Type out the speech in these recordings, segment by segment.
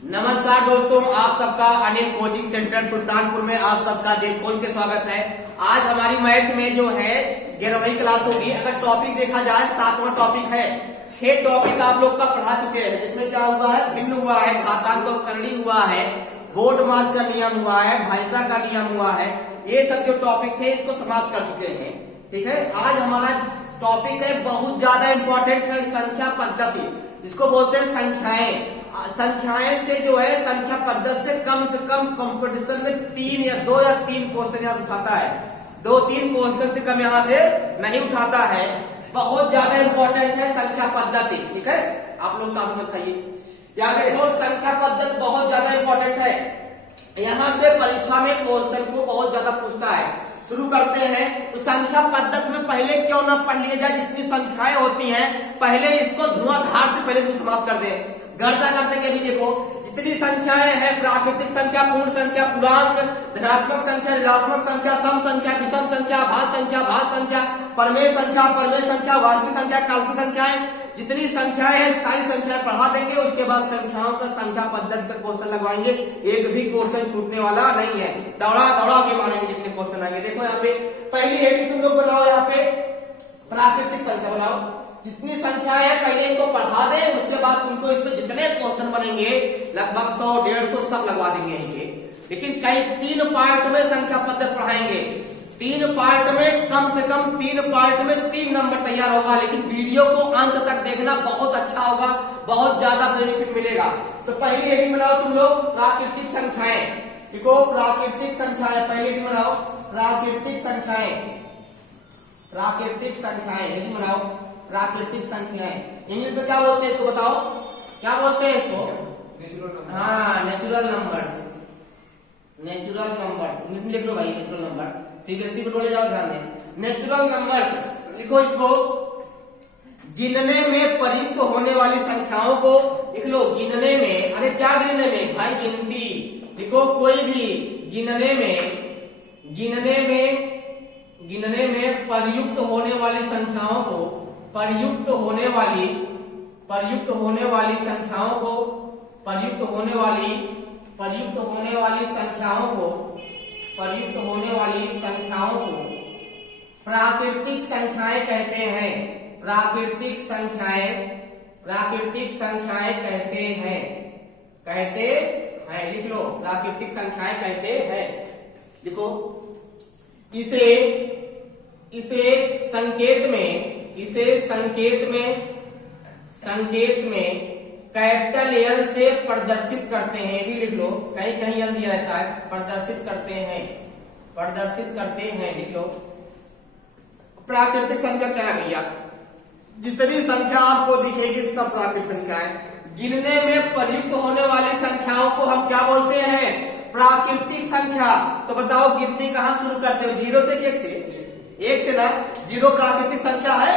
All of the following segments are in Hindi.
नमस्कार दोस्तों, आप सबका अनिल कोचिंग सेंटर सुल्तानपुर में आप सबका दिल खोल के स्वागत है। आज हमारी मैथ में जो है 11वीं क्लास होगी। अगर टॉपिक देखा जाए 7वां टॉपिक है। 6 टॉपिक आप लोग का पढ़ा चुके हैं, जिसमें क्या हुआ है, भिन्न हुआ है, घातांककरणी हुआ है, बोर्ड मास का नियम हुआ है, भाज्यता का नियम हुआ है। ये सब जो टॉपिक थे इसको समाप्त कर चुके हैं। ठीक है, आज हमारा टॉपिक है बहुत ज्यादा इंपॉर्टेंट है, संख्या पद्धति, जिसको बोलते हैं संख्याएं। संख्याएं से जो है संख्या पद्धति से कम कंपटीशन में 3 या 3 क्वेश्चन यहाँ उठाता है। 2-3 क्वेश्चन से कम यहाँ से नहीं उठाता है। बहुत ज्यादा इंपॉर्टेंट है संख्या पद्धति। ठीक है, आप लोग काम बताइए। याद रखो, संख्या पद्धति बहुत ज्यादा इंपॉर्टेंट है। यहाँ से परीक्षा में क्वेश्चन को बहुत ज्यादा पूछता है। शुरू करते हैं। तो संख्या पद्धति में पहले क्यों ना पढ़ लिया जाए, जितनी संख्याएं होती हैं पहले इसको धुआंधार से पहले इसको समाप्त कर दें। गर्दा करते के भी देखो, जितनी संख्याएं हैं, प्राकृतिक संख्या, पूर्ण संख्या, पूर्णांक, धनात्मक संख्या, ऋणात्मक संख्या, सम संख्या, विषम संख्या, भाज्य संख्या, भाज्य संख्या, परमेय संख्या, वास्तविक संख्या, काल्पनिक संख्याएं, जितनी संख्याएं हैं सारी संख्याएं पढ़ा देंगे। उसके बाद संख्याओं का संख्या पद्धति का क्वेश्चन लगवाएंगे। एक भी क्वेश्चन छूटने वाला नहीं है। दौड़ा के मानेंगे जितने क्वेश्चन आएंगे। देखो यहाँ पे पहली हेडिंग तुम लोग बनाओ, यहाँ पे प्राकृतिक संख्या बनाओ। जितनी संख्या है पहले इनको पढ़ा दे, उसके बाद तुमको इसमें जितने क्वेश्चन बनेंगे लगभग 100-150 सब लगवा देंगे इनके। लेकिन कई 3 पार्ट में संख्या पद्धति पढ़ाएंगे। 3 पार्ट में कम से कम 3 पार्ट में 3 नंबर तैयार होगा। लेकिन वीडियो को अंत तक देखना बहुत अच्छा होगा, बहुत ज्यादा बेनिफिट मिलेगा। तो पहली हेडिंग बनाओ तुम लोग, प्राकृतिक संख्याएं। देखो, प्राकृतिक संख्याएं पहली हेडिंग बनाओ, प्राकृतिक संख्याएं। प्राकृतिक संख्याएं हेडिंग बनाओ, प्राकृतिक संख्याएं। इंग्लिश में क्या बोलते हैं इसको बताओ, क्या बोलते हैं इसको? हाँ, natural number. Natural number English में लिख लो भाई, नेचुरल नंबर। सीबीएसई को बोले जाओ, ध्यान दें। नेचुरल नंबर लिखो इसको, गिनने में प्रयुक्त होने वाली संख्याओं को लिख लो। गिनने में, अरे क्या गिनने में भाई, गिनती। देखो, कोई भी गिनने में प्रयुक्त होने वाली संख्याओं को, प्रयुक्त होने वाली संख्याओं को प्राकृतिक संख्याएं कहते हैं। प्राकृतिक संख्याएं कहते हैं। लिख लो, प्राकृतिक संख्याएं कहते हैं। लिखो, इसे संकेत में कैपिटल एल से प्रदर्शित करते हैं। भी लिख लो, कहीं एल दिया रहता है। प्रदर्शित करते हैं लिख लो। प्राकृतिक संख्या क्या है भैया? जितनी संख्या आपको दिखेगी सब प्राकृतिक संख्या है। गिनने में प्रयुक्त होने वाली संख्याओं को हम क्या बोलते हैं? प्राकृतिक संख्या। तो बताओ, गिनती कहाँ शुरू करते हो? 0 से 1 से? 1 से ना। 0 प्राकृतिक संख्या है?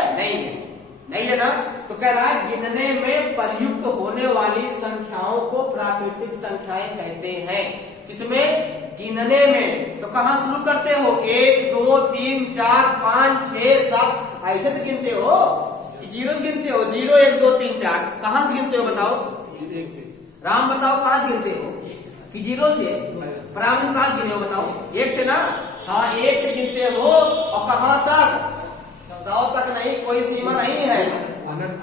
नहीं है ना। तो कह रहा है गिनने में प्रयुक्त होने वाली संख्याओं को प्राकृतिक संख्याएं कहते हैं। इसमें गिनने में तो कहाँ शुरू करते हो? 1 2 3 4 5 6 7 ऐसे तो गिनते हो। 0 गिनते हो, 0 1 2 3 4। कहाँ से गिनते हो बताओ? राम बताओ, कहाँ से गिनते हो? कि 0 से? प्रारंभ कहाँ गिने हो बताओ? 1 से ना। हाँ, 1 से गिनते हो। और कहाँ तक? 100 तक नहीं, कोई सीमा नहीं है।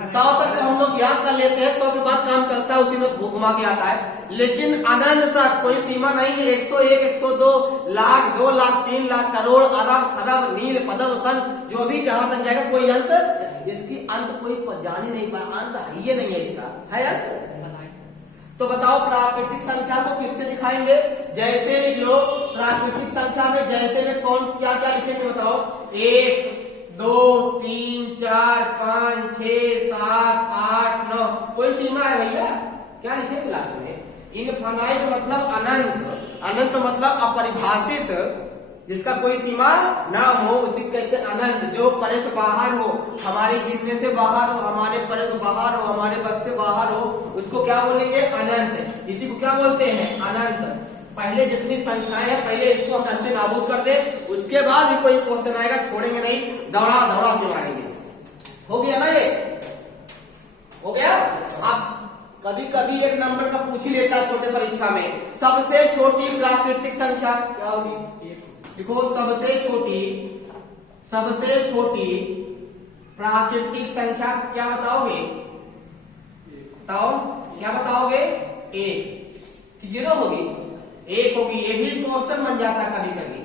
100 तक हम लोग याद कर लेते हैं, 100 के बाद काम चलता है, उसी में घुमा के आता है। लेकिन अनंत तक कोई सीमा नहीं है। 101, 102, लाख, 2 लाख, 3 लाख, करोड़, अरब, खरब, नील, पदम, सन, जो भी जहां तक जाएगा, कोई अंत, इसकी अंत कोई जान ही नहीं पाया। अंत है ही नहीं है इसका, है अंत? तो बताओ, प्राकृतिक संख्या को किससे दिखाएंगे? जैसे लिख लो। प्राकृतिक संख्या में जैसे में कौन क्या क्या लिखेंगे बताओ? 1 2 3 4 5 6 7 8 9। कोई सीमा है भैया? क्या लिखेंगे लास्ट में? इनफाइनाइट मतलब अनंत। अनंत मतलब अपरिभाषित, जिसका कोई सीमा ना हो, उसी कहते अनंत। जो परे से बाहर हो, हमारे गिनने से बाहर हो, हमारे परे से बाहर हो, हमारे बस से बाहर हो, उसको क्या बोलेंगे? अनंत। इसी को क्या बोलते हैं? अनंत। पहले जितनी संख्याएं हैं पहले इसको हम नस्ते नाबूद कर दे, उसके बाद भी कोई क्वेश्चन आएगा, छोड़ेंगे नहीं, दौड़ा के मारेंगे। हो गया ना? ये हो गया। अब कभी कभी एक नंबर का पूछ ही लेता है छोटे परीक्षा में। सबसे छोटी प्राकृतिक संख्या क्या होगी? देखो सबसे छोटी प्राकृतिक संख्या क्या बताओगे? बताओ क्या बताओगे? 1 0 होगी, 1 होगी। ये भी क्वेश्चन बन जाता है कभी कभी।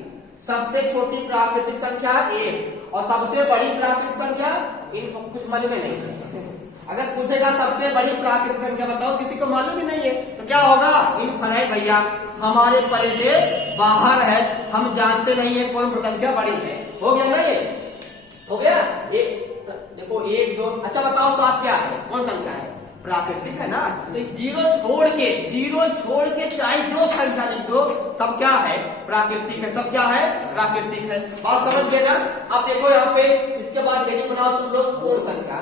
सबसे छोटी प्राकृतिक संख्या 1 और सबसे बड़ी प्राकृतिक संख्या इनको कुछ मालूम ही नहीं है। अगर पूछेगा सबसे बड़ी प्राकृतिक संख्या बताओ, किसी को मालूम ही नहीं है, तो क्या होगा? इनफाइनाइट भैया, हमारे परे से बाहर है, हम जानते नहीं है कौन संख्या बड़ी है। हो गया ना? ये हो गया। एक देखो 1 2, अच्छा बताओ 7 क्या है? कौन संख्या है? प्राकृतिक है ना। तो जीरो छोड़ के चाहे जो संख्या लिख दो, सब क्या है? प्राकृतिक है। सब क्या है? प्राकृतिक है। बात समझ गए ना? अब देखो यहाँ पे, इसके बाद हेडिंग बनाओ तुम लोग पूर्ण संख्या।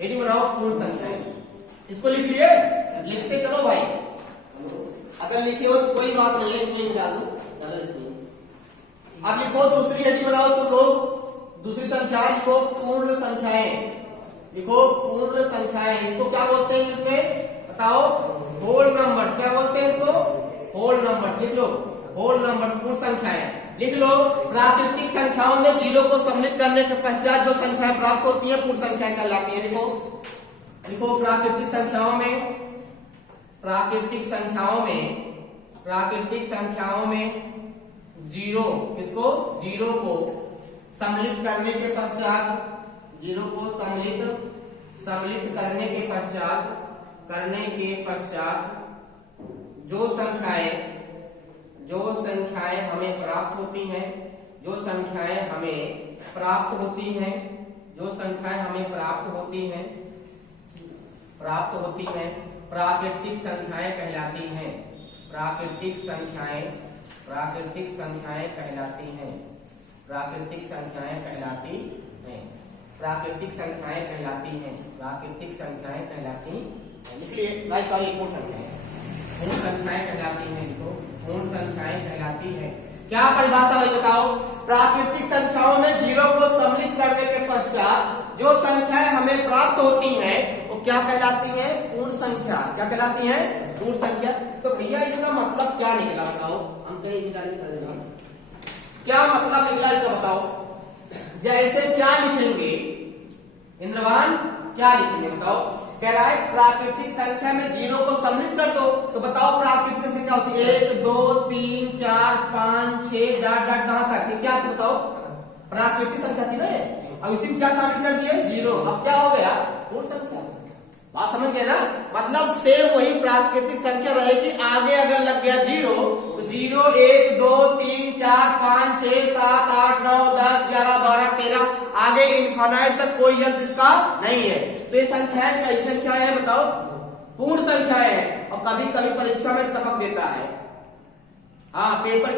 हेडिंग बनाओ पूर्ण संख्या। इसको लिख लिए? लिखते चलो भाई। अगर लिखे हो तो कोई बात नहीं है, इसमें डाल दो इसमें। अब लिखो दूसरी हेडिंग बनाओ तुम लोग। दूसरी संख्या लिखो पूर्ण संख्याएं। लिखो पूर्ण संख्याएं। इसको क्या बोलते हैं इसमें? बताओ। Whole number. क्या बोलते हैं इसको? Whole number. लिख लो होल नंबर, पूर्ण संख्याएं लिख लो। प्राकृतिक संख्याओं में 0 को सम्मिलित करने के पश्चात जो संख्याएं प्राप्त होती है पूर्ण संख्याएं कहलाती है। लिखो प्राकृतिक संख्याओं में 0 किसको? 0 को सम्मिलित करने के पश्चात, 0 को सम्मिलित करने के पश्चात जो संख्याएं हमें प्राप्त होती हैं, प्राकृतिक संख्याएं कहलाती हैं। प्राकृतिक संख्याएं कहलाती हैं। लिख लिए? पूर्ण संख्याएं कहलाती हैं। देखो पूर्ण संख्याएं कहलाती है। क्या परिभाषा है बताओ? प्राकृतिक संख्याओं में 0 को सम्मिलित करने के पश्चात जो संख्याएं हमें प्राप्त होती हैं वो क्या कहलाती हैं? पूर्ण संख्या। क्या कहलाती हैं? पूर्ण संख्या। तो भैया इसका मतलब क्या निकला बताओ? हम कहीं निकालेंगे, क्या मतलब निकला इसका बताओ? जैसे क्या लिखेंगे इंद्रवान? क्या लिखेंगे बताओ? कह रहा है प्राकृतिक संख्या में 0 को सम्मिलित कर दो। तो बताओ प्राकृतिक संख्या क्या होती है? 1 2 3 4 5 6 डॉट डॉट कहां तक? क्या थी बताओ? प्राकृतिक संख्या थी ना। अब इसी में क्या शामिल कर दिए? 0। अब क्या हो गया? पूर्ण संख्या। बात समझ गए ना? मतलब सेम वही प्राकृतिक संख्या रहेगी, आगे अगर लग गया 0 तो 0 1 2 3 4 5 6 7 8 9 10 11 12 13 आगे इनफाइनाइट तक कोई अंत इसका नहीं है। तो ये संख्याएं कैसी संख्याएं है बताओ? पूर्ण संख्याएं है। और कभी कभी परीक्षा में टपक देता है। हाँ, पेपर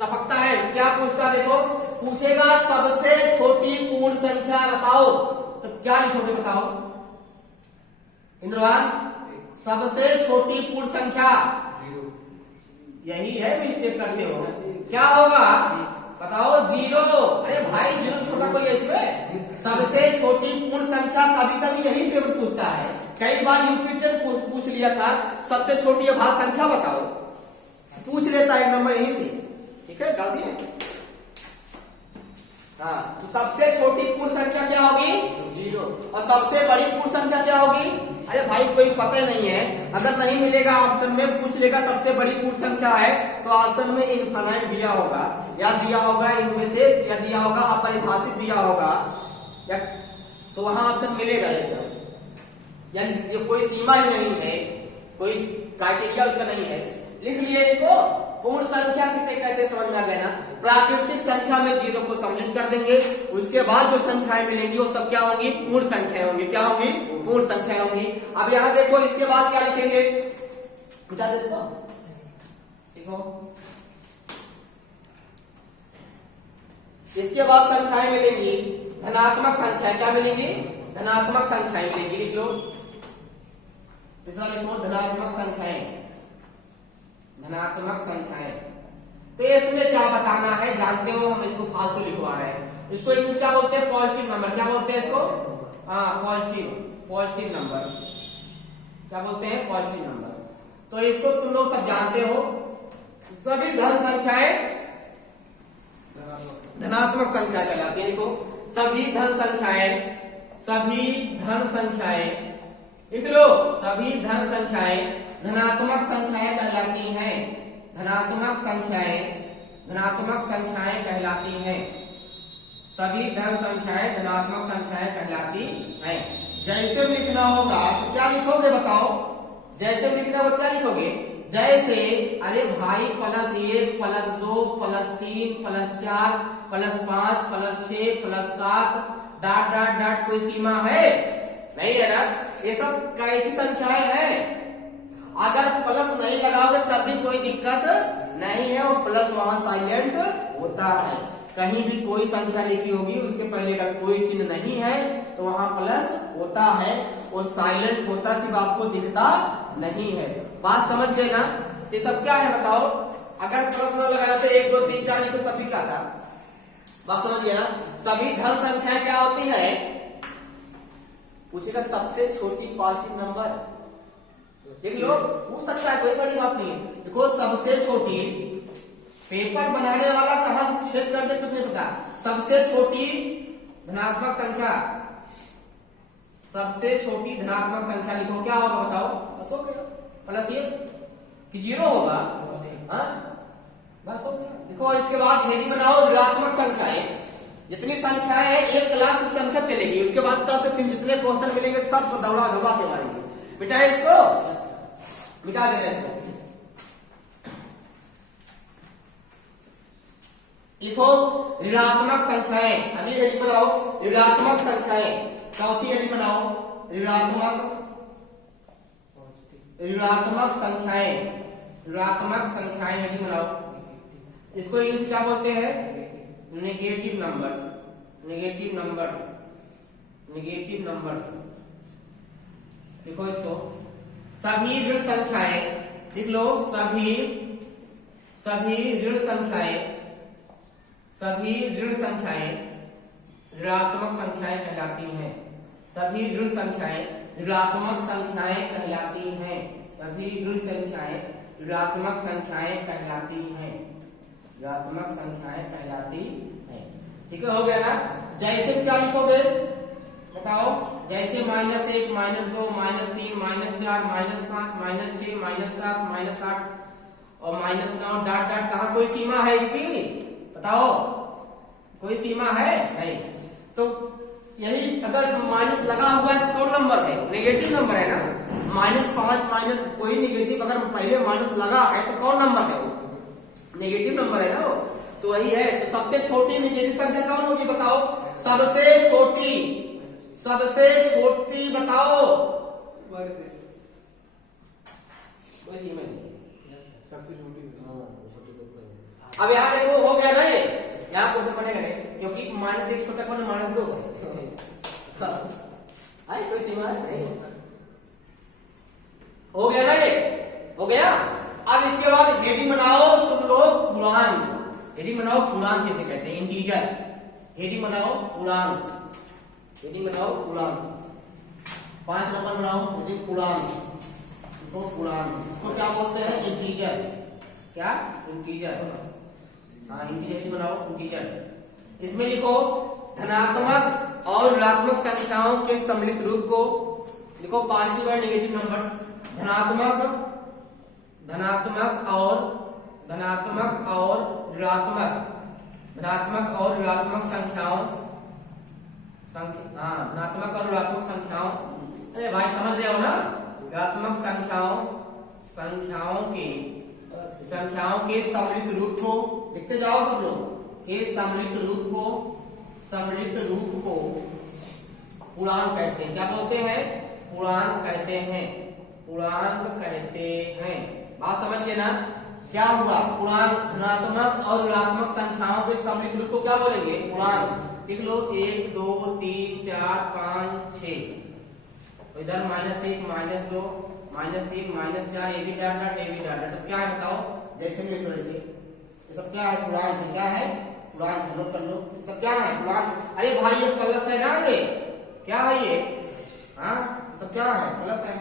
टपकता है। क्या पूछता? देखो पूछेगा सबसे छोटी पूर्ण संख्या बताओ, तो क्या लिखोगे बताओ इंद्रवान? सबसे छोटी पूर्ण संख्या 0। यही है, मिस्टेक करते हो। क्या होगा बताओ? 0। अरे भाई 0 छोटा कोई है इसमें? सबसे छोटी पूर्ण संख्या कभी कभी यही पेपर पूछता है। कई बार यूपीटेट पूछ लिया था सबसे छोटी अभाज्य संख्या बताओ, पूछ लेता है नंबर यहीं से। ठीक है, डाल दिए। हाँ, तो सबसे छोटी पूर्ण संख्या क्या होगी? 0। और सबसे बड़ी पूर्ण संख्या क्या होगी? अरे भाई कोई पता नहीं है। अगर नहीं मिलेगा ऑप्शन में, पूछ लेगा सबसे बड़ी पूर्ण संख्या है, तो ऑप्शन में इनफाइनाइट दिया होगा, या दिया होगा इनमें से, या दिया होगा अपरिभाषित दिया होगा, या तो वहां ऑप्शन मिलेगा ये सब। या ये कोई सीमा ही नहीं है, कोई क्राइटेरिया उसका नहीं है। लिख लिए इसको। पूर्ण संख्या किसे कहते हैं समझ में आ गया ना? प्राकृतिक संख्या में 0 को सम्मिलित कर देंगे, उसके बाद जो संख्याएं मिलेंगी वो सब क्या होंगी? पूर्ण संख्याएं होंगी। क्या होंगी? पूर्ण संख्याएं होंगी। अब यहाँ देखो इसके बाद क्या लिखेंगे? मिटा दे इसको। देखो इसके बाद संख्याएं मिलेंगी धनात्मक संख्या। क्या मिलेंगी? धनात्मक संख्याएं मिलेंगी। लिख लो तीसरा, लिखो धनात्मक संख्याएं। धनात्मक संख्याएं। तो इसमें क्या बताना है जानते हो? हम इसको फालतू लिखवा रहे हैं। इसको इंग्लिश क्या बोलते हैं? Positive number. क्या बोलते हैं इसको? हाँ, पॉजिटिव नंबर। क्या बोलते हैं, पॉजिटिव नंबर। तो इसको तुम लोग सब जानते हो, सभी धन संख्याएं धनात्मक संख्या कहलाती है। देखो सभी धन संख्याएं लिख लो, सभी धन संख्याएं धनात्मक संख्याएं कहलाती हैं, धनात्मक संख्याएं कहलाती हैं, सभी धन संख्याएं धनात्मक संख्याएं कहलाती हैं। जैसे लिखना होगा तो क्या लिखोगे बताओ, जैसे लिखना होगा क्या लिखोगे, जैसे अरे भाई +1 +2 +3 +4 +5 +6 +7 ... कोई सीमा है नहीं है ना, ये सब कैसी संख्याएं हैं। अगर प्लस नहीं लगाओगे तब भी कोई दिक्कत नहीं है, वो प्लस वहां साइलेंट होता है। कहीं भी कोई संख्या लिखी होगी उसके पहले अगर कोई चिन्ह नहीं है तो वहां प्लस होता है, वो साइलेंट होता, सिर्फ आपको दिखता नहीं है। बात समझ गए ना। ये सब क्या है बताओ, अगर प्लस न लगाया तो 1 2 3 4 लिखो तब भी क्या था, बात समझ गए ना। सभी धन संख्याएं क्या होती है, पूछेगा सबसे छोटी पॉजिटिव नंबर, देख लो पूछ सकता है, कोई बड़ी बात नहीं। देखो सबसे छोटी, पेपर बनाने वाला कहां से छेद कर दे कुछ नहीं पता, सबसे छोटी धनात्मक संख्या, सबसे छोटी धनात्मक संख्या लिखो, क्या होगा बताओ, बस हो गया, +1 कि 0 होगा, हाँ बस हो गया। देखो इसके बाद हेडिंग बनाओ ऋणात्मक संख्याएं, जितनी संख्याएं हैं एक क्लास की संख्या चलेगी, उसके बाद कल से फिर जितने क्वेश्चन मिलेंगे सब दौड़ा दौड़ा के मारेंगे। मिटा इसको, मिटा देना इसको। लिखो ऋणात्मक संख्याएं, अभी हेडिंग बनाओ ऋणात्मक संख्याएं, चौथी हेडिंग बनाओ ऋणात्मक संख्याएं, ऋणात्मक संख्याएं हेडिंग बनाओ। इसको इंग्लिश क्या बोलते हैं, negative numbers, negative numbers, negative numbers. लिखो इसको सभी ऋण संख्याएं, लिख लो सभी ऋण संख्याएं, सभी ऋण संख्याएं ऋणात्मक संख्याएं कहलाती हैं, सभी ऋण संख्याएं ऋणात्मक संख्याएं कहलाती हैं, सभी ऋण संख्याएं ऋणात्मक संख्याएं कहलाती हैं, ऋणात्मक संख्याएं कहलाती हैं। ठीक है, हो गया ना। जैसे क्या लिखोगे बताओ, जैसे -1 -2 -3 -4 -5 -6 -7 -8 और -9 ... कहां कोई सीमा है इसकी बताओ, कोई सीमा है नहीं। तो यही अगर माइनस लगा हुआ है तो कौन नंबर है, नेगेटिव नंबर है ना। -5 कोई नेगेटिव अगर पहले माइनस लगा है तो कौन नंबर है, वो नेगेटिव नंबर है ना वो, तो वही है। तो सबसे छोटी नेगेटिव संख्या कौन होगी बताओ, सबसे छोटी बताओ, कोई सीमा नहीं है, सबसे छोटी। अब यहाँ देखो हो गया ना, ये यहाँ क्वेश्चन बनेगा नहीं, क्योंकि -1 छोटा कौन है, -2 है, कोई सीमा है नहीं। हो गया ना, ये हो गया। अब इसके बाद हेडिंग बनाओ तुम लोग पूर्णांक, हेडिंग बनाओ पूर्णांक किसे कहते हैं, इंटीजर। हेडिंग बनाओ पूर्णांक, हेडिंग बनाओ पूर्णांक, 5 नंबर बनाओ हेडिंग पूर्णांक, तो पूर्णांक इसको क्या बोलते हैं, इंटीजर। क्या, इंटीजर, हाँ इंटीजर बनाओ, इंटीजर। इसमें लिखो धनात्मक और ऋणात्मक संख्याओं के सम्मिलित रूप को लिखो, पॉजिटिव और नेगेटिव नंबर, धनात्मक और ऋणात्मक संख्याओं, धनात्मक और ऋणात्मक संख्याओं, अरे भाई समझ रहे हो ना, ऋणात्मक संख्याओं के सम्मिलित रूप को लिखते जाओ सब लोग, के सम्मिलित रूप को पूर्णांक कहते हैं। क्या बोलते हैं, पूर्णांक कहते हैं। बात समझ गए ना। क्या हुआ, पूर्णांक धनात्मक और ऋणात्मक संख्याओं के सम्मिलित रूप को क्या बोलेंगे, पूर्णांक। लिख लो 1 2 3 4 5 6, इधर -1 -2 -3 -4 ये भी डॉट सब क्या है बताओ, जैसे भी लिख लो ऐसे, ये सब क्या है, पूर्णांक है। क्या है, पूर्णांक, नोट कर लो, सब क्या है, पूर्णांक। अरे भाई ये प्लस है ना, ये क्या है ये, हाँ सब क्या है, प्लस है।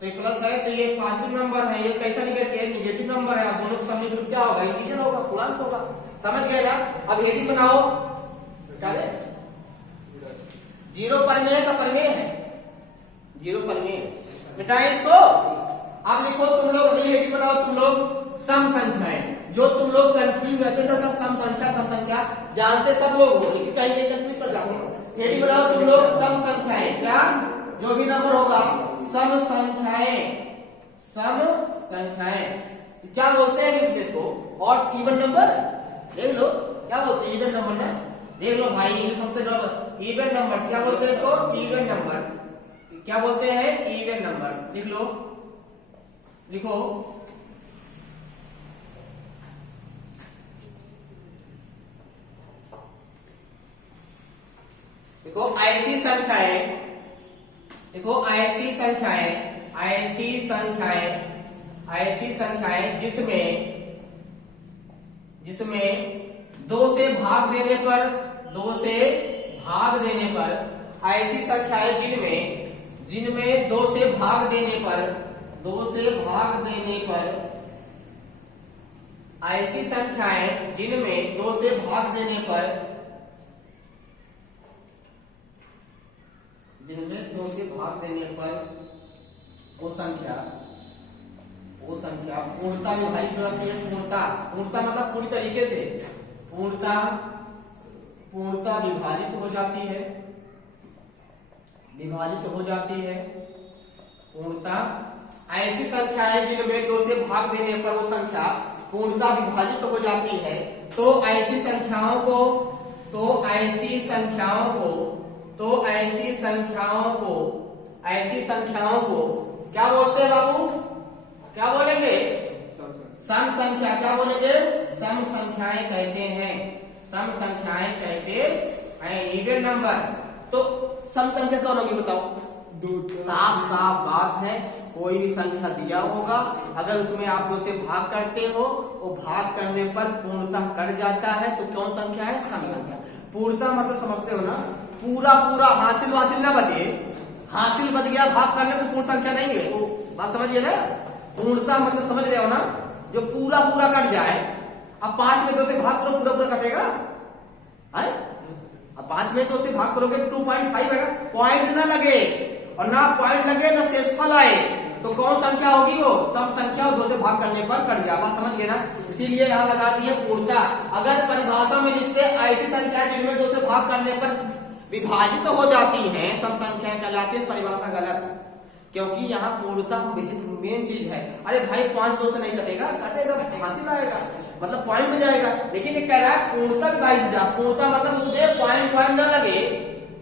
तो ये प्लस है तो ये पॉजिटिव नंबर है, ये कैसा निगेटिव नंबर है। अब दोनों का सम क्या होगा, इंटीजर होगा, पूर्णांक होगा। समझ गए ना। अब हेडिंग बनाओ, क्या है, जीरो परमेय का परमेय है, जीरो परमेय मिटाए इसको। अब लिखो तुम लोग, ये हेडिंग बनाओ तुम लोग सम संख्याएं, जो तुम लोग कंफ्यूज रहते सब सम संख्या जानते सब लोग हो, लेकिन कहीं कंफ्यूज कर जाते हो। हेडिंग बनाओ तुम लोग सम संख्याएं, क्या जो भी नंबर होगा सम संख्याएं, सम संख्याएं क्या बोलते हैं इसको, और इवन नंबर देख लो क्या बोलते हैं, इवन नंबर ना, देख लो भाई इंग्लिश सबसे इवन नंबर क्या बोलते हैं इसको, इवन नंबर क्या बोलते हैं, इवन नंबर। लिख लो, लिखो देखो ऐसी संख्याएं, देखो ऐसी संख्याएं, ऐसी संख्याएं, ऐसी संख्याएं जिसमें दो से भाग देने पर, दो से भाग देने पर, ऐसी संख्याएं जिनमें दो से भाग देने पर, दो से भाग देने पर, ऐसी संख्याएं जिनमें दो से भाग देने पर, जिनमें दो से भाग देने पर वो संख्या पूर्णता विभाजित हो जाती है। पूर्णता मतलब पूरी तरीके से पूर्णता विभाजित हो जाती है, विभाजित हो जाती है पूर्णता। ऐसी संख्याएं जिनमें दो से भाग देने पर वो संख्या पूर्णता विभाजित हो जाती है। तो ऐसी संख्याओं को क्या बोलते हैं बाबू, क्या बोलेंगे, सम संख्या। क्या बोलेंगे, सम संख्याएं कहते हैं, सम संख्याएं कहते हैं, इवन नंबर। तो सम संख्या कौन होगी बताओ, साफ बात है, कोई भी संख्या दिया होगा, अगर उसमें आप दो से भाग करते हो, वो भाग करने पर पूर्णता कट जाता है, तो कौन संख्या है, सम संख्या। पूर्णता मतलब समझते हो ना, पूरा हासिल न बचे, हासिल बच गया भाग करने पर पूर्ण संख्या नहीं है, वो बात समझिए ना। पूर्णता मतलब समझ रहे हो ना, जो पूरा कट जाए। अब 5 में 2 से भाग करो, पूरा कटेगा, है? अब 5 में 2 से भाग करोगे 2.5 आएगा, पॉइंट ना लगे और ना पॉइंट लगे ना शेषफल आए, तो कौन संख्या होगी, वो सम संख्या, और 2 से भाग करने पर कट जाए। बात समझ गए ना, इसीलिए यहाँ लगा दिए पूर्णता। अगर परिभाषा में लिखते ऐसी संख्या जिनमें 2 से भाग करने पर विभाजित हो जाती हैं, सम संख्या कहलाती है, परिभाषा गलत है, क्योंकि यहाँ पूर्णता मेन चीज है। अरे भाई 5 2 से नहीं कटेगा, हासिल आएगा, मतलब पॉइंट में जाएगा, लेकिन ये कह रहा है पूर्णता विभाजित जा, पूर्णता मतलब उसमें पॉइंट न लगे।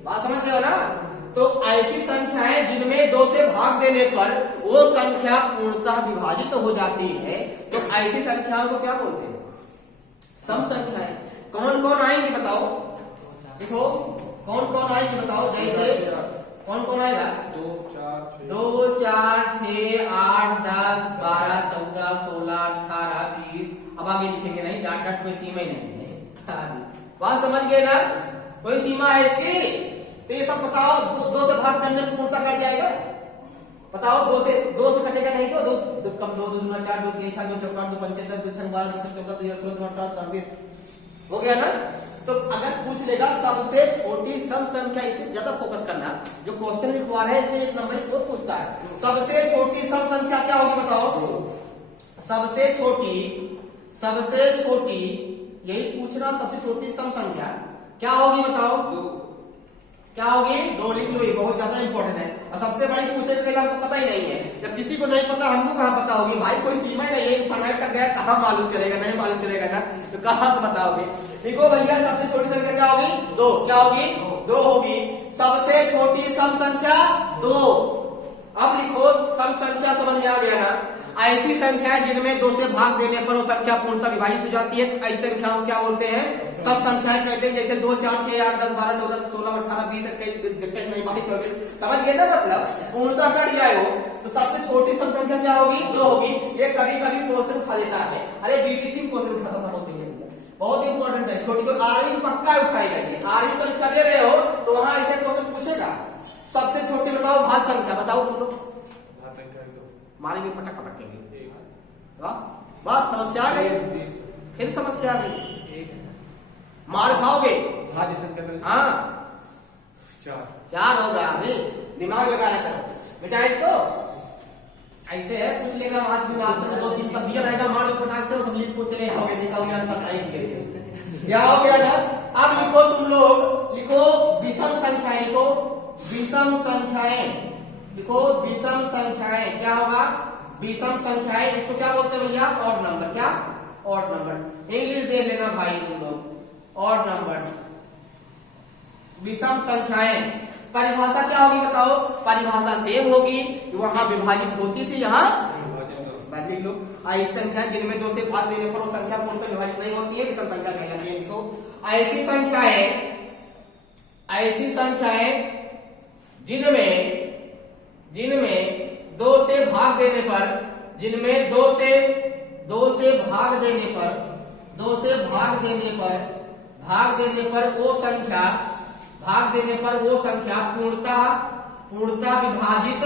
बात समझ रहे हो ना। तो ऐसी संख्याएं जिनमें 2 से भाग देने पर वो संख्या पूर्णता विभाजित हो जाती है, तो ऐसी संख्याओं को क्या बोलते हैं, सम संख्याएं। कौन आएंगे बताओ, देखो कौन आएंगे बताओ, जैसे कौन आएगा, 2 4 6 8 10 12 14 16 18 20। अब आगे लिखेंगे नहीं, डाट कोई सीमा ही नहीं है। बात समझ गए ना, कोई सीमा है इसकी। तो ये सब बताओ, 2 से भाग करने में पूर्णता कट जाएगा, बताओ 2 से कटेगा नहीं, तो 2 कम 2 2 4 2 3 4 2 4 2 5 6 2 12 2 14 2 16 18 20 हो गया ना। तो अगर पूछ लेगा सबसे छोटी सम संख्या, इसे ज्यादा फोकस करना, जो क्वेश्चन लिखवा रहे हैं इसमें 1 नंबर ही बहुत पूछता है। सबसे छोटी सम संख्या क्या होगी बताओ, सबसे छोटी यही पूछना, सबसे छोटी सम संख्या क्या होगी बताओ, क्या होगी, 2 लिख लो, ये बहुत ज्यादा इंपॉर्टेंट है। और सबसे बड़ी पूछने के लिए आपको पता ही नहीं है, जब किसी को नहीं पता हमको कहाँ पता होगी भाई, कोई सीमा ही नहीं है, फाइनाइट तक गया, कहाँ मालूम चलेगा, नहीं मालूम चलेगा ना, तो कहाँ से बताओगे। देखो भैया सबसे छोटी संख्या क्या होगी, 2, क्या होगी, 2 होगी। सबसे छोटी सम संख्या 2। अब लिखो सम संख्या, समझ में आ गया ना। ऐसी संख्या जिनमें 2 से भाग देने पर वो संख्या पूर्णता विभाजित हो जाती है, ऐसी संख्याओं क्या बोलते हैं, सब संख्याएं कहते हैं। जैसे 2 4 6 8 10 12 14 16 18 20 21 नहीं विभाजित होगी, समझ गए ना, मतलब पूर्णता कट जाए हो, तो सबसे छोटी सम संख्या क्या होगी, 2 होगी। ये कभी क्वेश्चन उठा देता है, अरे बीटीसी क्वेश्चन उठाता था, बहुत इंपॉर्टेंट है, छोटी को आरवी पक्का उठाई जाएगी, आरवी परीक्षा दे रहे हो तो वहां ऐसे क्वेश्चन पूछेगा। सबसे छोटी बताओ भाज्य संख्या, बताओ तुम लोग, मारेंगे पटक पटक के। बस समस्या आ गई, फिर समस्या आ गई, मार खाओगे। हाँ 4 होगा। अभी दिमाग लगाया करो बेटा। इसको ऐसे है, पूछ लेगा आज भी आपसे 2-3 सब दिया रहेगा, मार दो फटाक से, सब लिख पूछ चले आओगे, देखा आंसर सही क्या हो गया ना। अब लिखो तुम लोग, लिखो विषम संख्याएं, लिखो विषम संख्याएं, लिखो विषम संख्याएं। क्या होगा? विषम संख्याएं। इसको क्या बोलते हैं भैया? Odd number. क्या? Odd number. इंग्लिश देख लेना भाई तुम लोग, ऑड नंबर, विषम संख्याएं। परिभाषा क्या होगी बताओ? परिभाषा सेम होगी, वहां विभाजित होती थी, यहाँ लिख लो। ऐसी संख्या जिनमें 2 से भाग देने पर वो संख्या पूर्णतः विभाजित नहीं होती है, विषम संख्या कहलाती है। लिखो ऐसी संख्याएं जिनमें 2 से भाग देने पर, जिनमें 2 से भाग देने पर वो संख्या पूर्णतः विभाजित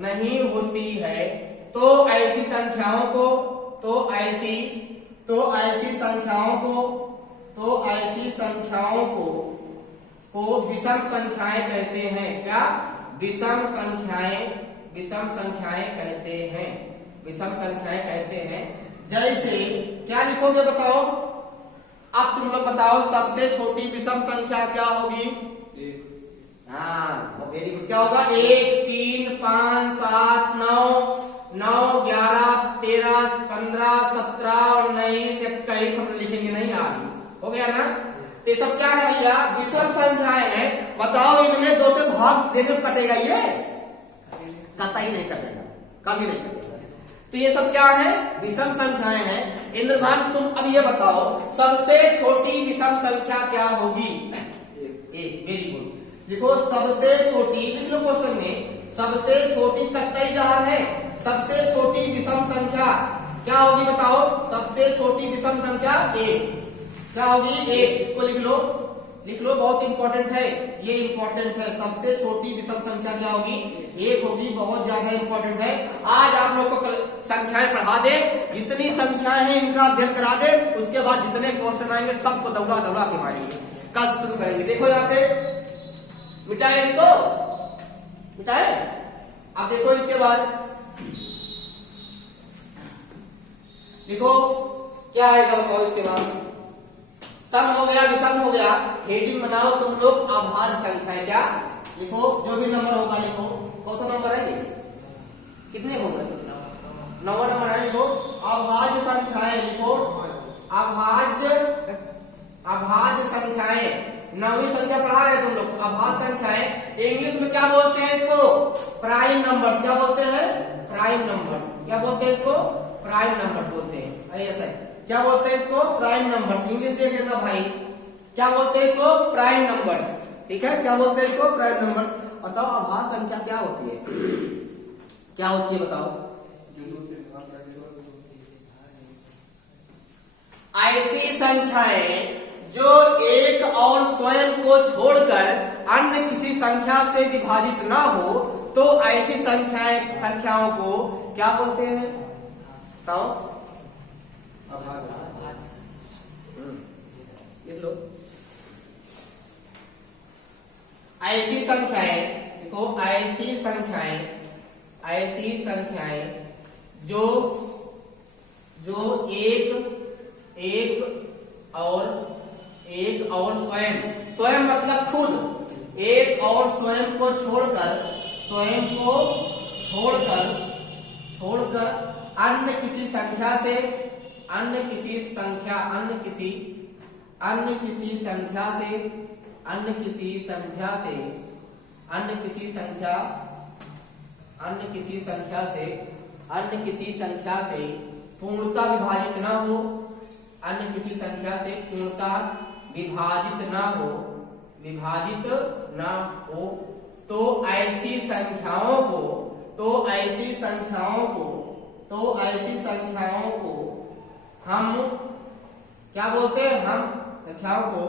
नहीं होती है, तो ऐसी संख्याओं को विषम संख्याएं कहते हैं। क्या? विषम संख्याएं कहते हैं। जैसे क्या लिखोगे बताओ? अब तुम लोग बताओ, सबसे छोटी विषम संख्या क्या होगी? हाँ वेरी गुड। क्या होगा? 1, 3, 5, 7, 9, 11, 13, 15, 17, 19, 21 हम लिखेंगे नहीं आगे। हो गया ना? ये सब क्या है भैया? विषम संख्याएं हैं। बताओ इनमें 2 से भाग देने कटेगा ये? कतई नहीं कटेगा, कभी नहीं कटेगा। तो ये सब क्या है? विषम संख्याएं हैं। इंद्रमान तुम अब ये बताओ, सबसे छोटी विषम संख्या क्या होगी? Very good. देखो सबसे छोटी, लिख लो क्वेश्चन में, सबसे छोटी कतई जहर है। सबसे छोटी विषम संख्या क्या होगी बताओ? सबसे छोटी विषम संख्या 1 क्या होगी? 1। इसको लिख लो, बहुत इंपॉर्टेंट है ये, इंपॉर्टेंट है। सबसे छोटी विषम संख्या क्या होगी? 1 होगी, बहुत ज्यादा इंपॉर्टेंट है। आज आप लोग को संख्याएं पढ़ा दे, जितनी संख्याएं हैं इनका अध्ययन करा दे, उसके बाद जितने क्वेश्चन आएंगे सबको दौड़ा के मारेंगे। कल शुरू करेंगे। देखो यहाँ पे मिटाए, इसको मिटाए। अब देखो इसके बाद देखो क्या आएगा बताओ इसके बाद? सम हो गया, विषम हो गया। हेडिंग बनाओ तुम लोग, अभाज्य संख्या। क्या लिखो? जो भी नंबर होगा लिखो। कौन सा नंबर है ये? कितने होंगे? 9वां नंबर है। लिखो अभाज्य संख्याएं। लिखो अभाज्य संख्याएं। 9वीं संख्या पढ़ा रहे तुम लोग। अभाज्य संख्याएं इंग्लिश में क्या बोलते हैं इसको? Prime number. क्या बोलते हैं? Prime number. क्या बोलते हैं इसको? प्राइम नंबर बोलते हैं। अरे ऐसा क्या बोलते हैं इसको? Prime number. इंग्लिश देख लेना भाई, क्या बोलते हैं इसको? Prime number. ठीक है, क्या बोलते हैं इसको? Prime number. बताओ अभाज्य संख्या क्या होती है? क्या होती है बताओ? ऐसी संख्याएं जो एक और स्वयं को छोड़कर अन्य किसी संख्या से विभाजित ना हो, तो ऐसी संख्याओं को क्या बोलते हैं बताओ? लिख लो ऐसी संख्याएं। देखो ऐसी संख्याएं जो एक और स्वयं मतलब खुद, एक और स्वयं को छोड़कर अन्य किसी संख्या से पूर्णतः विभाजित ना हो, तो ऐसी संख्याओं को हम क्या बोलते हैं? हम संख्याओं को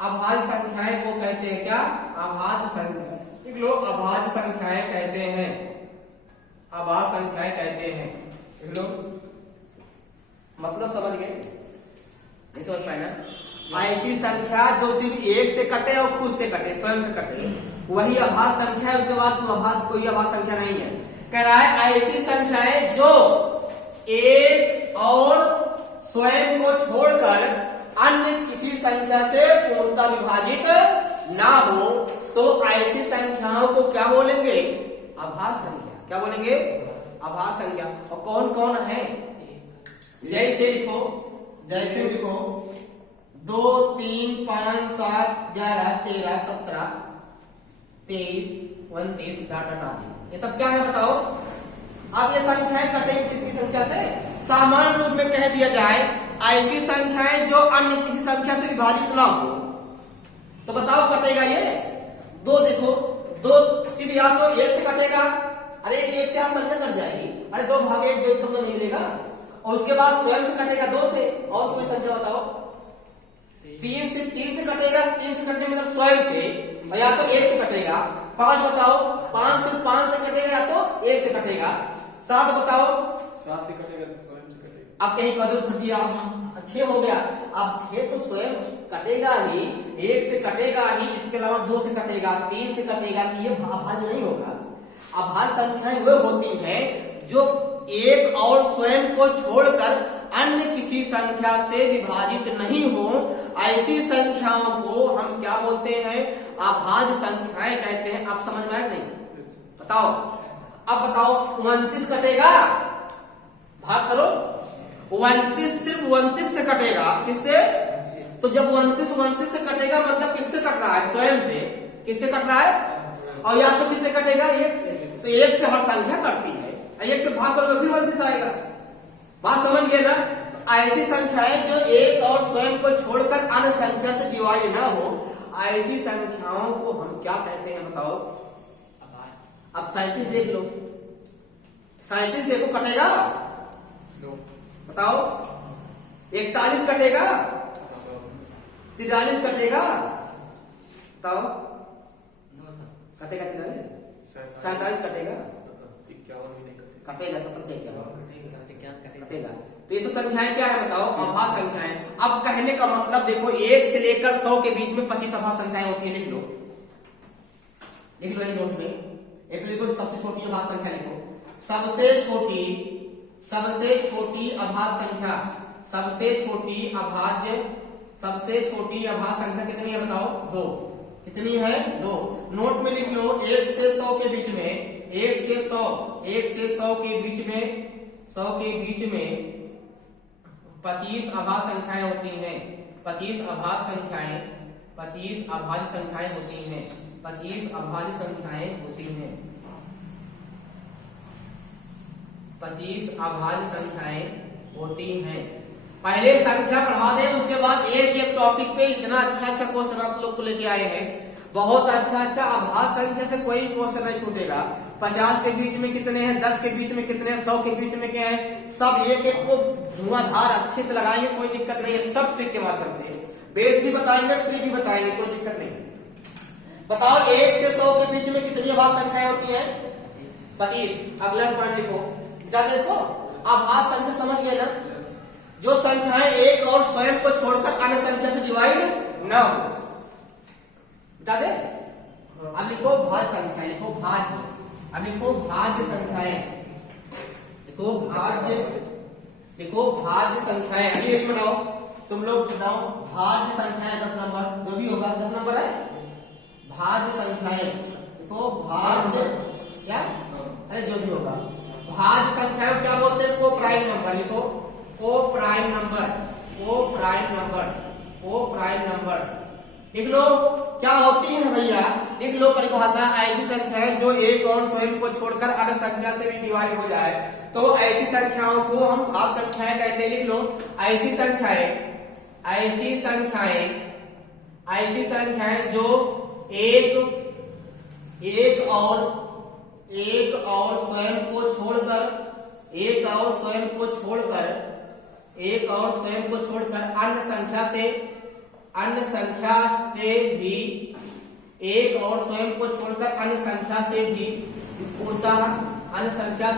अभाज्य संख्याएं को कहते हैं। क्या? अभाज्य संख्या। लिख लो अभाज्य संख्याएं कहते हैं, अभाज्य संख्याएं कहते हैं। लिख लो, मतलब समझ गए? नहीं समझ पाए ना? ऐसी संख्या जो सिर्फ एक से कटे और खुद से कटे, स्वयं से कटे, वही अभाज्य संख्या है। उसके बाद अभाज्य कोई अभाज्य संख्या नहीं है। कह रहा है ऐसी संख्याएं जो एक और स्वयं को छोड़कर अन्य किसी संख्या से पूर्णतः विभाजित ना हो, तो ऐसी संख्याओं को क्या बोलेंगे? अभाज्य संख्या। क्या बोलेंगे? अभाज्य संख्या। और कौन कौन है? जैसे लिखो, जैसे लिखो 2, 3, 5, 7, 11, 13, 17, 23, 29 डाटा आदि। ये सब क्या है बताओ? अब ये संख्याएं कटेंगी किसी संख्या से? सामान्य रूप में कह दिया जाए ऐसी संख्याएं जो अन्य किसी संख्या से विभाजित ना हो, तो बताओ कटेगा ये? दो देखो, दो सीधे या तो एक से कटेगा, अरे एक से आप संख्या कट जाएगी, अरे 2 भागे 1 2 तुमने नहीं मिलेगा। और उसके बाद स्वयं से कटेगा 2 से, और कोई संख्या बताओ? 3 से कटेगा, 3 से कटने मतलब स्वयं से, और या तो 1 से कटेगा। 5 बताओ, 5 से कटेगा या तो 1 से कटेगा। 7 बताओ, 7 से कटेगा तो स्वयं से कटेगा। अब कहीं कदम छट दिया, 6 हो गया। अब 6 तो स्वयं कटेगा ही, 1 से कटेगा ही, इसके अलावा 2 से कटेगा, 3 से कटेगा, ये अभाज्य नहीं होगा। अभाज्य संख्याएं वो होती हैं जो एक और स्वयं को छोड़कर अन्य किसी संख्या से विभाजित नहीं हो, ऐसी संख्याओं को हम क्या बोलते हैं? अभाज्य संख्याएं कहते हैं। आप समझ में आया नहीं? बताओ, अब बताओ 29 कटेगा, भाग करो। 29 सिर्फ 29 से कटेगा, किससे? तो जब 29 से कटेगा मतलब किससे कट रहा है? स्वयं से। किससे कट रहा है? और या तो किससे कटेगा? 1 से। तो 1 से हर संख्या कटती है, 1 से भाग करोगे फिर 29 आएगा। बात समझ गए ना? तो ऐसी संख्याएं जो एक और स्वयं को छोड़कर अन्य संख्या से डिवाइड ना हो, ऐसी संख्याओं को हम क्या कहते हैं बताओ? अब 37 देख लो, 37 देखो कटेगा? बताओ। 41 कटेगा? 43 कटेगा? बताओ। कटेगा 43? 47 कटेगा? 51 भी नहीं कटेगा। कटेगा 57 कटेगा। तो ये सब संख्याएं क्या है बताओ? अभाज्य संख्याएं। अब कहने का मतलब देखो 1 से लेकर 100 के बीच में 25 अभाज्य संख्याएं होती है। लिख लो, लिख लो इन नोट में। एक लिखो सबसे छोटी अभाज्य संख्या लिखो। सबसे छोटी अभाज्य संख्या, सबसे छोटी अभाज्य संख्या कितनी है बताओ? 2। कितनी है? 2। नोट में लिख लो 1 से 100 के बीच में, 1 से 100 के बीच में 25 अभाज्य संख्याएं होती हैं। 25 अभाज्य संख्याएं होती हैं। 25 अभाज्य संख्याएं होती हैं। 25 अभाज्य संख्याएं होती हैं। पहले संख्या पढ़ा दें, उसके बाद एक एक टॉपिक पे इतना अच्छा क्वेश्चन आप लोग को लेके आए हैं। बहुत अच्छा अभाज्य संख्या से कोई क्वेश्चन नहीं छूटेगा। 50 के बीच में कितने हैं, 10 के बीच में कितने हैं, 100 के बीच में क्या है, सब एक एक को धुआंधार अच्छे से लगाएंगे, कोई दिक्कत नहीं है। सब ट्रिक के माध्यम से बेस भी बताएंगे, ट्रिक भी बताएंगे, कोई दिक्कत नहीं। बताओ 1 से 100 के बीच में कितनी अभाज्य संख्याएं होती है? 25। अगला पॉइंट लिखो, जाते इसको। अभाज्य संख्या समझ गए ना? जो संख्याएं एक और स्वयं को छोड़कर अन्य संख्या से डिवाइड न हो। बता दे। अब लिखो भाज्य संख्याएं, लिखो भाज्य। अब लिखो भाज्य संख्याएं, लिखो भाज्य संख्याएं। अभी लिस्ट बनाओ, तुम लोग बनाओ भाज्य संख्याएं। 10 नंबर जो भी होगा, 10 नंबर है भाज्य संख्याएं। लिखो भाज्य, क्या? अरे जो भी होगा भाज्य संख्याएं क्या बोलते हैं? को प्राइम नंबर। लिखो को प्राइम नंबर। लिख लो क्या होती है भैया? लिख लो परिभाषा। ऐसी संख्याएं जो एक और स्वयं को छोड़कर अन्य संख्या से भी डिवाइड हो जाए, तो ऐसी संख्याओं को हम भाज्य संख्याएं कहते हैं। लिख लो ऐसी संख्याएं जो एक और स्वयं को छोड़कर अन्य संख्या से भी एक और स्वयं को छोड़कर अन्य संख्या से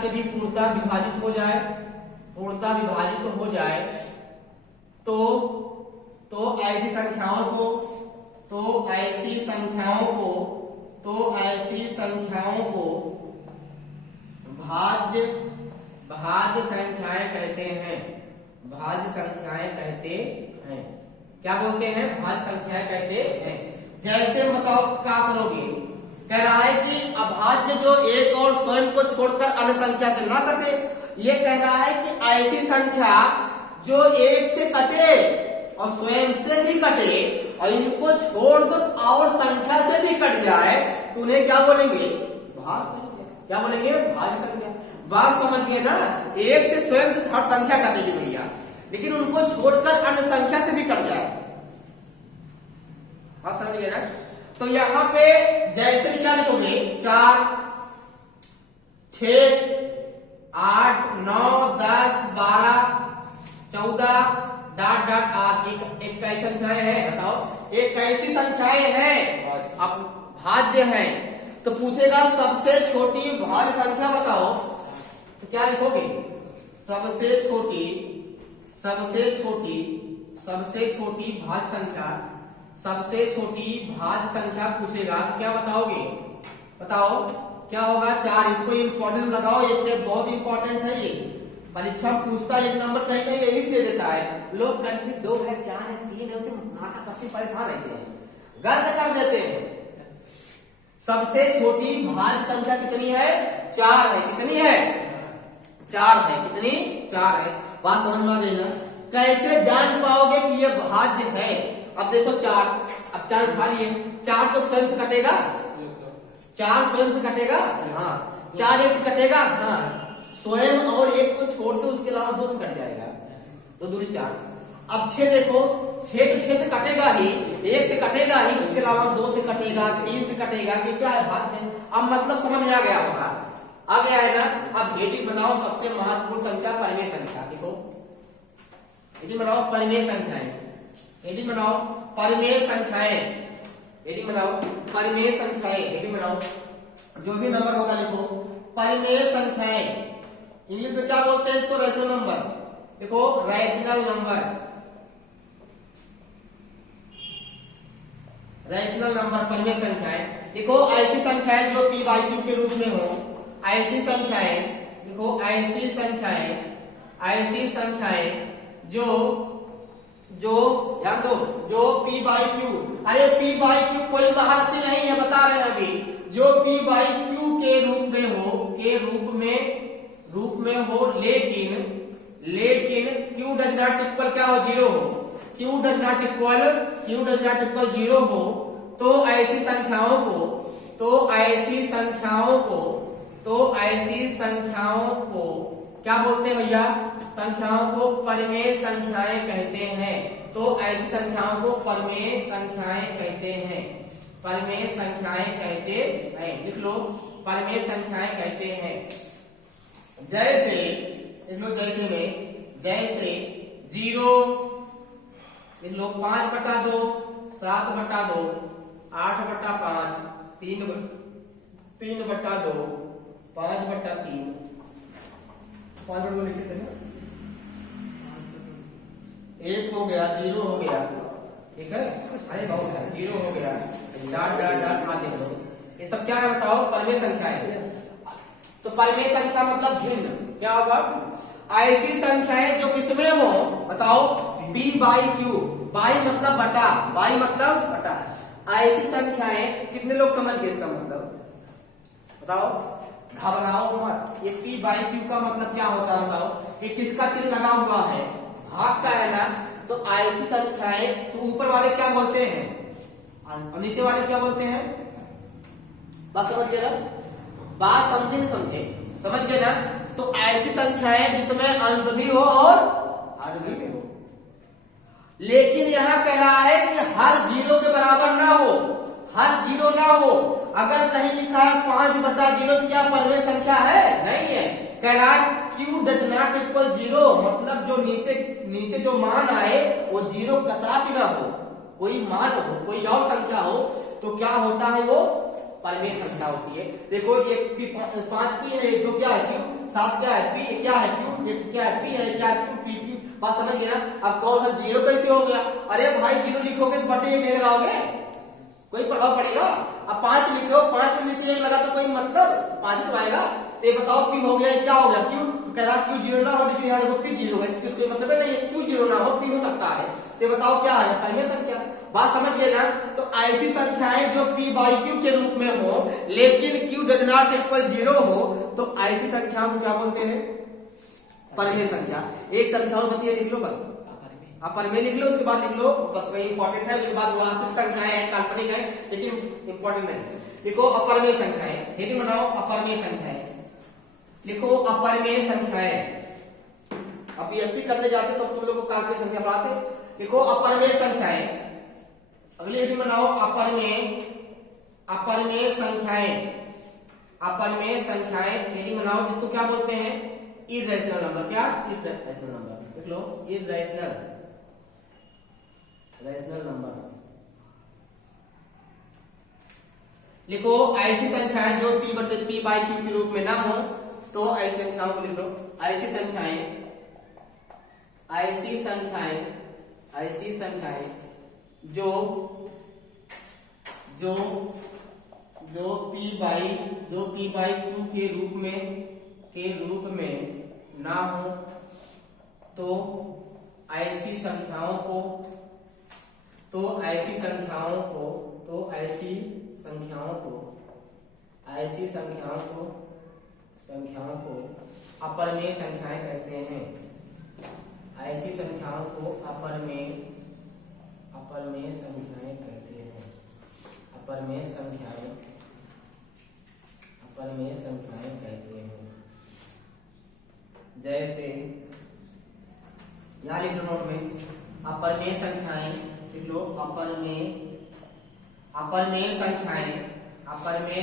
भी पूर्णतः विभाजित हो जाए, पूर्णतः विभाजित हो जाए, तो ऐसी संख्याओं को भाज्य संख्याएं कहते हैं। भाज्य संख्याएं कहते हैं। क्या बोलते हैं? भाज्य संख्याएं कहते हैं। जैसे बताओ क्या करोगे? कह रहा है कि अभाज्य जो एक और स्वयं को छोड़कर अन्य संख्या से ना कटे। ये कह रहा है कि ऐसी संख्या जो एक से कटे और स्वयं से भी कटे और इनको छोड़ दो और संख्या से भी कट जाए तो उन्हें क्या बोलेंगे? भाज्य संख्या। क्या बोलेंगे? भाज्य संख्या। बात समझ गए ना? एक से स्वयं से हर संख्या कटेगी भैया, लेकिन उनको छोड़कर अन्य संख्या से भी कट जाए। बात समझ गए ना? तो यहाँ पे जैसे क्या लिखोगे? 4, 6, 8, 9, 10, 12, 14 डॉट डॉट आदि एक कैसी संख्याएं हैं? बताओ, एक कैसी संख्याएं हैं? अब भाज्य है तो पूछेगा सबसे छोटी भाज्य संख्या बताओ, तो क्या लिखोगे? सबसे छोटी भाज्य संख्या, सबसे छोटी भाज्य संख्या पूछेगा तो क्या बताओगे? बताओ क्या होगा? 4। इसको इंपॉर्टेंट लगाओ, ये बहुत इंपॉर्टेंट है। ये परीक्षा पूछता है, एक नंबर कहीं कहीं ये भी दे देता है। लोग कंफ्यूज 2 है, 4 है, 3 है, उसे माथा पच्ची परेशान रहते हैं, गलत कर देते हैं। सबसे छोटी भाज्य संख्या कितनी है? 4 है। कितनी है? 4 है। कितनी? 4 है। बात समझ में आ गई ना? कैसे जान पाओगे कि ये भाज्य है? अब देखो 4, अब 4 उठा लिए, 4 तो स्वयं से कटेगा, 4 स्वयं से कटेगा, हाँ। 4 एक से कटेगा, हाँ। स्वयं और एक को छोड़ से उसके अलावा 2 से कट जाएगा, तो दूरी 4। अब 6 देखो, 6 तो 6 से कटेगा ही, 1 से कटेगा ही, उसके अलावा 2 से कटेगा, 3 से कटेगा, कि क्या है? भाज्य। अब मतलब समझ में आ गया होगा, आ गया है ना? अब हेडिंग बनाओ, सबसे महत्वपूर्ण संख्या परिमेय संख्या। देखो हेडिंग बनाओ, परिमेय संख्याएं। हेडिंग बनाओ, परिमेय संख्याएं। हेडिंग बनाओ, परिमेय संख्याएं। हेडिंग बनाओ, जो भी नंबर होगा लिखो, परिमेय संख्याएं। इंग्लिश में क्या बोलते हैं इसको? Rational number. देखो रैशनल नंबर, रैशनल नंबर परिमेय संख्याएं। देखो ऐसी संख्याएं जो p बाई क्यू के रूप में हो, ऐसी संख्याएं। देखो ऐसी संख्याएं जो ध्यान दो, जो p बाई क्यू, अरे p बाई क्यू कोई महारथी नहीं है, बता रहे हैं अभी, जो p बाई क्यू के रूप में हो, लेकिन q डज नॉट इक्वल क्या हो? 0 हो। q डज नॉट इक्वल 0 हो, तो ऐसी संख्याओं को क्या बोलते हैं भैया? संख्याओं को परिमेय संख्याएं कहते हैं। तो ऐसी संख्याओं को परिमेय संख्याएं कहते हैं। परिमेय संख्याएं कहते हैं, लिख लो, परिमेय संख्याएं कहते हैं। जैसे लिख लो, जैसे 0 लिख लो, 5/2, 7/2, 8/5, 3/2, 5/3, 5/2 लिखे थे ना? 1 हो गया, 0 हो गया, ठीक है? अरे बहुत है, 0 हो गया, डॉट डॉट डॉट आते हैं। ये सब क्या है बताओ? परिमेय संख्या है। तो परिमेय संख्या मतलब भिन्न। क्या होगा? ऐसी संख्याएं जो किसमें हो? बताओ, p बाई क्यू, बाई मतलब बटा, ऐसी संख्याएं। कितने लोग समझ गए इसका मतलब? बताओ, घबराओ मत। ये p बाई क्यू का मतलब क्या होता है बताओ? ये किसका चिन्ह लगा हुआ है? भाग का है ना? तो ऐसी संख्याएं, तो ऊपर वाले क्या बोलते हैं और नीचे वाले क्या बोलते हैं? बात समझ गए ना? बात समझे नहीं समझे? समझ गए ना? तो ऐसी संख्याएं जिसमें अंश भी हो और हर भी हो। लेकिन यहां कह रहा है कि हर 0 के बराबर ना हो, हर 0 ना हो। अगर कहीं लिखा है 5/0 तो क्या परिमेय संख्या है? नहीं है। कह रहा है q डज नॉट इक्वल 0, मतलब जो नीचे जो मान आए वो 0 कतरापि ना हो, कोई मान हो, कोई और संख्या हो तो क्या होता है वो परिमेय संख्या होती है। देखो एक पी 5 पी है, एक 2 क्या है क्यू, 7 क्या है पी, क्या है क्यू, एक क्या है पी है, क्या है क्यू, पी क्यू। बात समझ गए ना। अब कौन सा जीरो कैसे हो गया? अरे भाई जीरो लिखोगे तो बटे एक नहीं लगाओगे, कोई प्रभाव पड़ेगा। अब 5 लिखो, 5 के नीचे एक लगा तो कोई मतलब 5 तो आएगा। ये बताओ पी हो गया, क्या हो गया क्यू, कह रहा क्यू जीरो ना हो, लेकिन यहाँ देखो पी जीरो है, इसको मतलब है नहीं क्यू जीरो ना हो, पी हो सकता है। ये बताओ क्या है परिमेय संख्या। बात समझ गए ना। तो ऐसी संख्याएं जो p बाई क्यू के रूप में हो लेकिन q डज नॉट इक्वल 0 हो तो ऐसी संख्याओं को क्या बोलते हैं? परिमेय संख्या। एक संख्या और बची है, लिख लो बस, अपरिमेय लिख लो, उसके बाद लिख लो बस, वही इंपॉर्टेंट है। उसके बाद वास्तविक संख्याएं हैं, काल्पनिक है लेकिन इंपॉर्टेंट नहीं। देखो अपरिमेय संख्याएं, हेडिंग बनाओ अपरिमेय संख्याएं, लिखो अपरिमेय संख्याएं। अब बीएससी करने जाते तो तुम लोग को काल्पनिक संख्या पढ़ाते। देखो अपरिमेय संख्याएं, अगली हेडिंग बनाओ अपरिमेय, अपरिमेय संख्याएं, अपरिमेय संख्याएं हेडिंग बनाओ, जिसको क्या बोलते हैं? Irrational number. क्या? Irrational number. लिख लो इर्रेशनल, रैशनल नंबर। लिखो ऐसी संख्याएं जो p बटे p बाई q के रूप में ना हो तो ऐसी संख्याओं को लिख लो। ऐसी संख्याएं, ऐसी संख्याएं, ऐसी संख्याएं जो जो जो p बाई q के रूप में ना हो तो ऐसी संख्याओं को ऐसी संख्याओं को अपरिमेय संख्याएं कहते हैं। ऐसी संख्याओं को अपरिमेय संख्याएं कहते हैं। अपरिमेय संख्याएं कहते हैं। जैसे यहां लिख लो नोट में, अपरिमेय संख्याएं लिख लो, अपरिमेय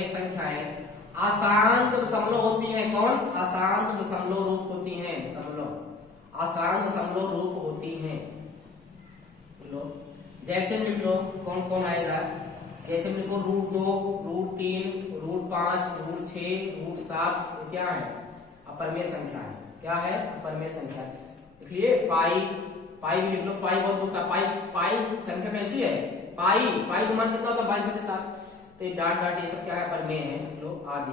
संख्याएं अशांत दशमलव होती हैं। कौन? अशांत दशमलव रूप होती हैं। अशांत दशमलव रूप होती हैं। लो जैसे लिख लो, कौन कौन आएगा? जैसे लिखो √2, √3, √5, √6, √7 क्या है? अपरिमेय संख्या है। क्या है? अपरिमेय संख्या। देखिए पाई भी लिख लो, पाई बहुत पूछता। पाई संख्या कैसी है? पाई का मान कितना होता है? 22/7। तो ये डाट ये सब क्या है? अपरिमेय है। लिख लो आदि,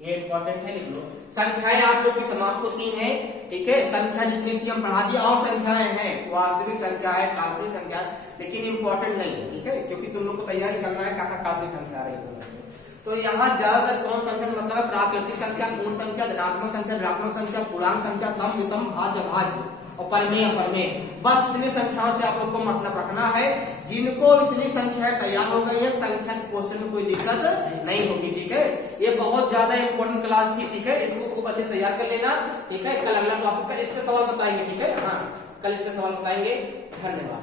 ये इंपॉर्टेंट है, लिख लो। संख्याएं आप लोग की समाप्त होती हैं, ठीक है। संख्या जितनी थी हम पढ़ा दिया, और संख्याएं हैं वास्तविक संख्या है, काल्पनिक संख्या, लेकिन इंपॉर्टेंट नहीं है, ठीक है, क्योंकि तुम लोग को तैयारी करना है कहाँ काल्पनिक संख्या रही। तो यहाँ ज्यादातर कौन संख्या मतलब है? प्राकृतिक संख्या, पूर्ण संख्या, धनात्मक संख्या, ऋणात्मक संख्या, पूर्णांक संख्या, सम विषम, भाज्य अभाज्य और परिमेय अपरिमेय। बस इतनी संख्याओं से आप लोग को मतलब रखना है। जिनको इतनी संख्या तैयार हो गई है, संख्या के क्वेश्चन में कोई दिक्कत नहीं होगी, ठीक है। ये बहुत ज्यादा इंपॉर्टेंट क्लास थी, ठीक है। इसको खूब अच्छे तैयार कर लेना, ठीक है। कल अगला टॉपिक पर इसके सवाल बताएंगे, ठीक है। हाँ, कल इसके सवाल बताएंगे। धन्यवाद।